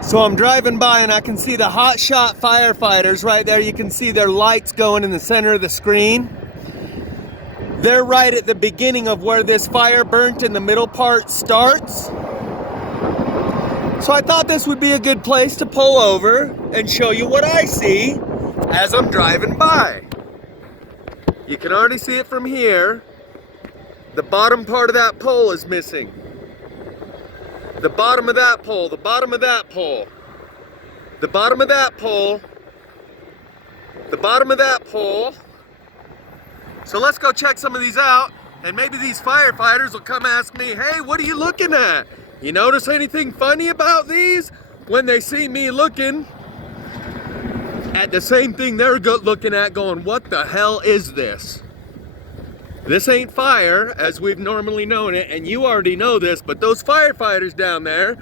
So I'm driving by and I can see the hotshot firefighters right there. You can see their lights going in the center of the screen. They're right at the beginning of where this fire burnt in the middle part starts. So I thought this would be a good place to pull over and show you what I see as I'm driving by. You can already see it from here. The bottom part of that pole is missing. The bottom of that pole, the bottom of that pole, the bottom of that pole, the bottom of that pole. So let's go check some of these out, and maybe these firefighters will come ask me, hey, what are you looking at? You notice anything funny about these? When they see me looking at the same thing they're looking at, going, what the hell is this? This ain't fire as we've normally known it, and you already know this, but those firefighters down there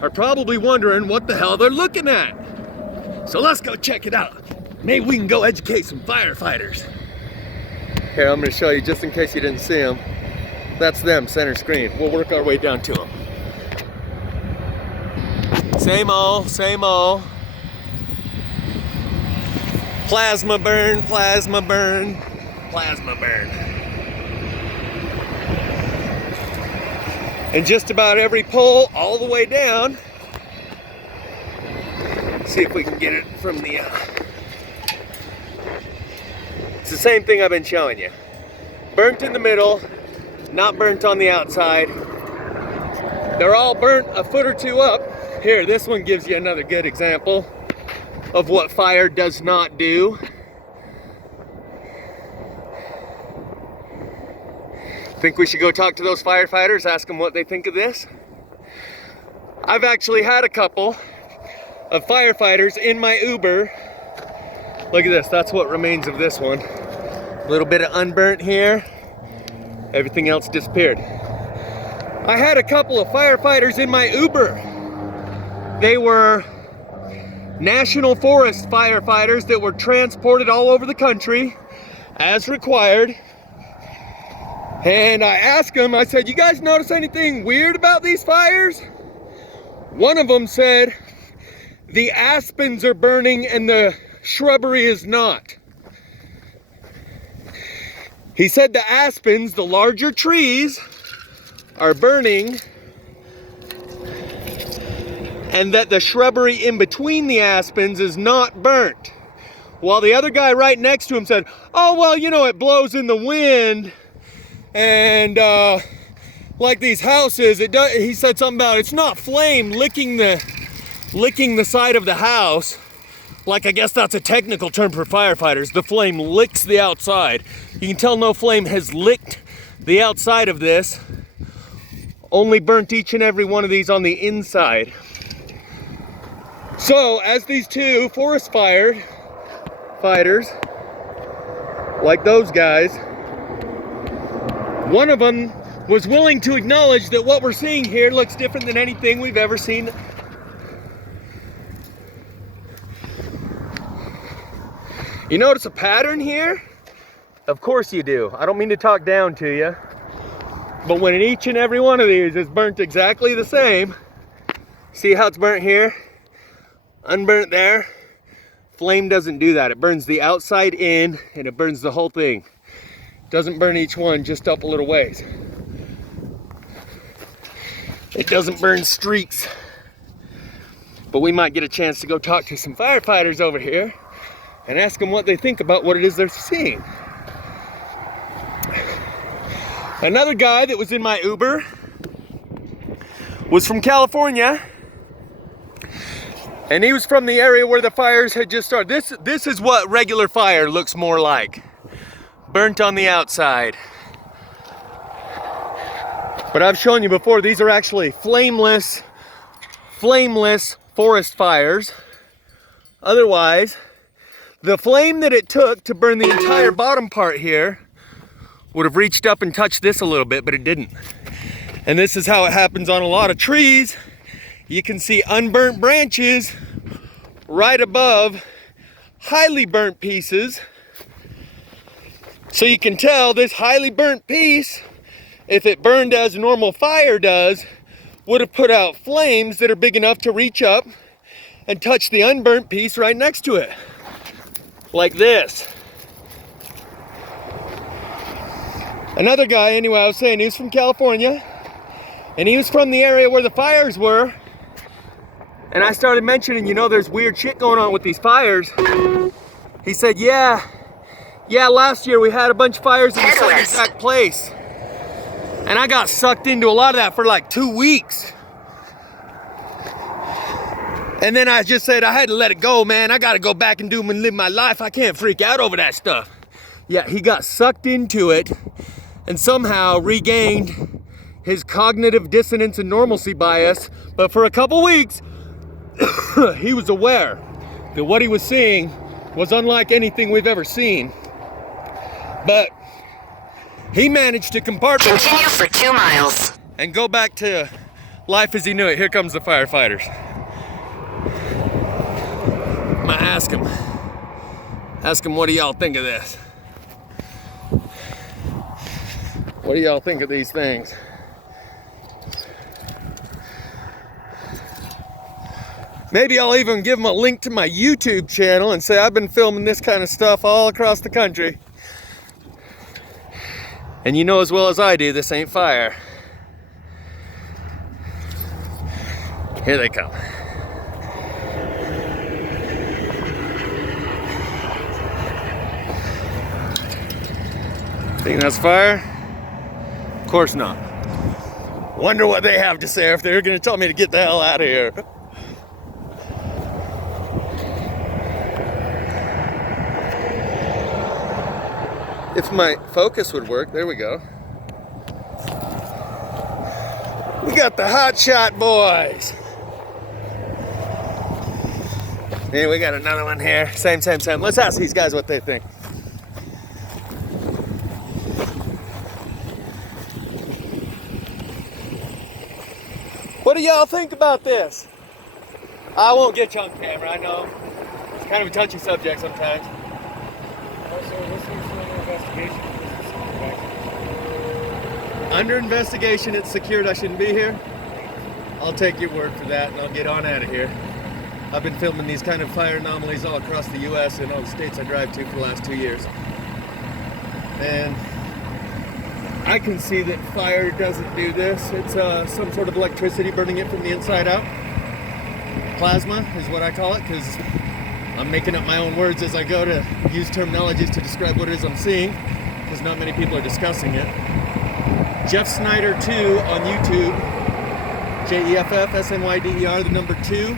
are probably wondering what the hell they're looking at. So let's go check it out. Maybe we can go educate some firefighters. Here, I'm gonna show you just in case you didn't see them. That's them, center screen. We'll work our way down to them. Same old, same old. Plasma burn, plasma burn, plasma burn. And just about every pole all the way down. See if we can get it from the it's the same thing I've been showing you. Burnt in the middle, not burnt on the outside. They're all burnt a foot or two up. Here, this one gives you another good example of what fire does not do. Think we should go talk to those firefighters, ask them what they think of this? I've actually had a couple of firefighters in my Uber. Look at this, that's what remains of this one. A little bit of unburnt here. Everything else disappeared. I had a couple of firefighters in my Uber. They were National Forest firefighters that were transported all over the country as required. And I asked them, I said, you guys notice anything weird about these fires? One of them said, the aspens are burning and the shrubbery is not. He said the aspens, the larger trees, are burning, and that the shrubbery in between the aspens is not burnt. While the other guy right next to him said, oh, well, you know, it blows in the wind, and like these houses, it does. He said something about it's not flame licking the side of the house. Like, I guess that's a technical term for firefighters. The flame licks the outside. You can tell no flame has licked the outside of this. Only burnt each and every one of these on the inside. So, as these two forest fighters, like those guys, one of them was willing to acknowledge that what we're seeing here looks different than anything we've ever seen. You notice a pattern here? Of course you do. I don't mean to talk down to you, but when each and every one of these is burnt exactly the same, see how it's burnt here, unburnt there? Flame doesn't do that. It burns the outside in and it burns the whole thing. Doesn't burn each one, just up a little ways. It doesn't burn streaks. But we might get a chance to go talk to some firefighters over here and ask them what they think about what it is they're seeing. Another guy that was in my Uber was from California, and he was from the area where the fires had just started. This is what regular fire looks more like. Burnt on the outside. But I've shown you before, these are actually flameless forest fires. Otherwise, the flame that it took to burn the entire bottom part here would have reached up and touched this a little bit, but it didn't. And this is how it happens on a lot of trees. You can see unburnt branches right above highly burnt pieces. So you can tell this highly burnt piece, if it burned as a normal fire does, would have put out flames that are big enough to reach up and touch the unburnt piece right next to it. Like this. Another guy, anyway, I was saying, he was from California, and he was from the area where the fires were. And I started mentioning, you know, there's weird shit going on with these fires. He said, yeah, last year we had a bunch of fires in the same exact place. And I got sucked into a lot of that for like 2 weeks. And then I just said, I had to let it go, man. I gotta go back and live my life. I can't freak out over that stuff. Yeah, he got sucked into it and somehow regained his cognitive dissonance and normalcy bias. But for a couple weeks, he was aware that what he was seeing was unlike anything we've ever seen. But he managed to compartmentalize. Continue for 2 miles. And go back to life as he knew it. Here comes the firefighters. I'm gonna ask him. Ask him, what do y'all think of this? What do y'all think of these things? Maybe I'll even give him a link to my YouTube channel and say I've been filming this kind of stuff all across the country. And you know as well as I do, this ain't fire. Here they come. Think that's fire? Of course not. Wonder what they have to say if they're gonna tell me to get the hell out of here. If my focus would work, there we go. We got the hot shot boys. Hey, we got another one here. Same. Let's ask these guys what they think. What do y'all think about this? I won't get you on camera, I know. It's kind of a touchy subject sometimes. Also, this is under investigation. Under investigation, it's secured, I shouldn't be here. I'll take your word for that and I'll get on out of here. I've been filming these kind of fire anomalies all across the US and all the states I drive to for the last 2 years. And I can see that fire doesn't do this. It's some sort of electricity burning it from the inside out. Plasma is what I call it, because I'm making up my own words as I go to use terminologies to describe what it is I'm seeing, because not many people are discussing it. Jeff Snyder 2 on YouTube. JEFFSNYDER, the number 2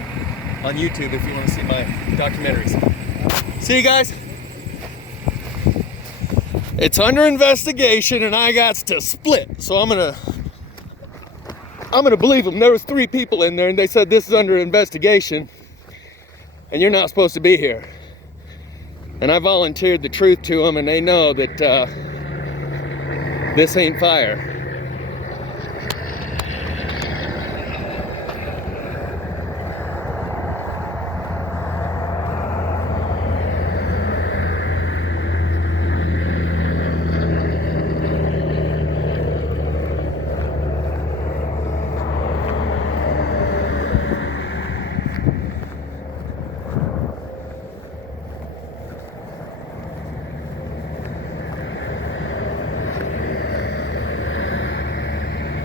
on YouTube if you want to see my documentaries. See you guys. It's under investigation and I got to split. So I'm gonna believe them. There was 3 people in there and they said this is under investigation and you're not supposed to be here. And I volunteered the truth to them and they know that this ain't fire.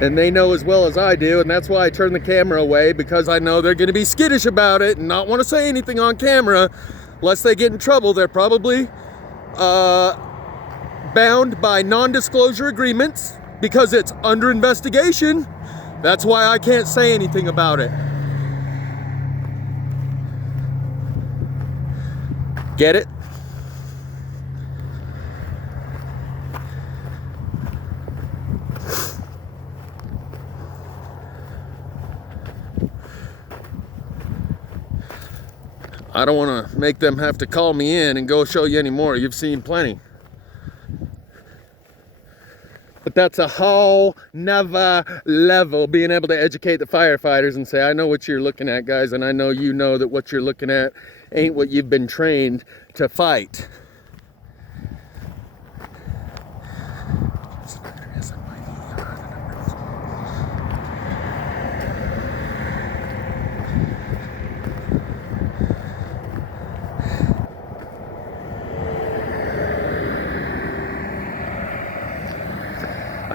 And they know as well as I do, and that's why I turn the camera away, because I know they're gonna be skittish about it and not wanna say anything on camera. Lest they get in trouble, they're probably bound by non-disclosure agreements because it's under investigation. That's why I can't say anything about it. Get it? I don't want to make them have to call me in and go show you anymore. You've seen plenty. But that's a whole nother level, being able to educate the firefighters and say, I know what you're looking at, guys, and I know you know that what you're looking at ain't what you've been trained to fight.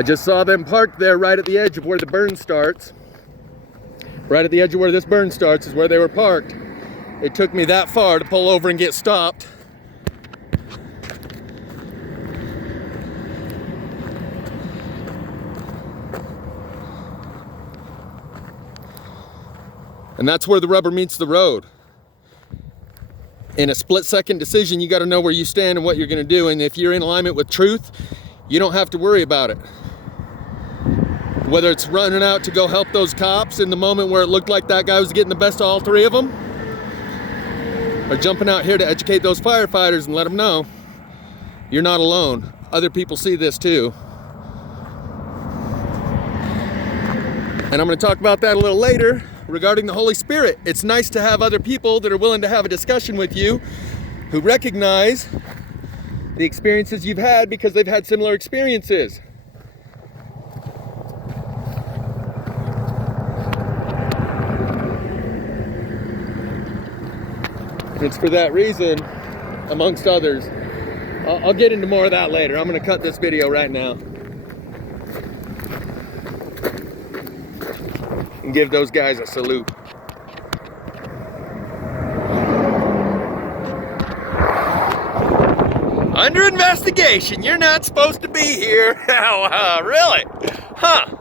just saw them parked there right at the edge of where the burn starts. Right at the edge of where this burn starts is where they were parked. It took me that far to pull over and get stopped. And that's where the rubber meets the road. In a split-second decision, you got to know where you stand and what you're going to do. And if you're in alignment with truth, you don't have to worry about it. Whether it's running out to go help those cops in the moment where it looked like that guy was getting the best of all three of them, or jumping out here to educate those firefighters and let them know you're not alone. Other people see this too. And I'm going to talk about that a little later regarding the Holy Spirit. It's nice to have other people that are willing to have a discussion with you who recognize the experiences you've had because they've had similar experiences. It's for that reason, amongst others. I'll get into more of that later. I'm going to cut this video right now and give those guys a salute. Under investigation. You're not supposed to be here. Really? Huh.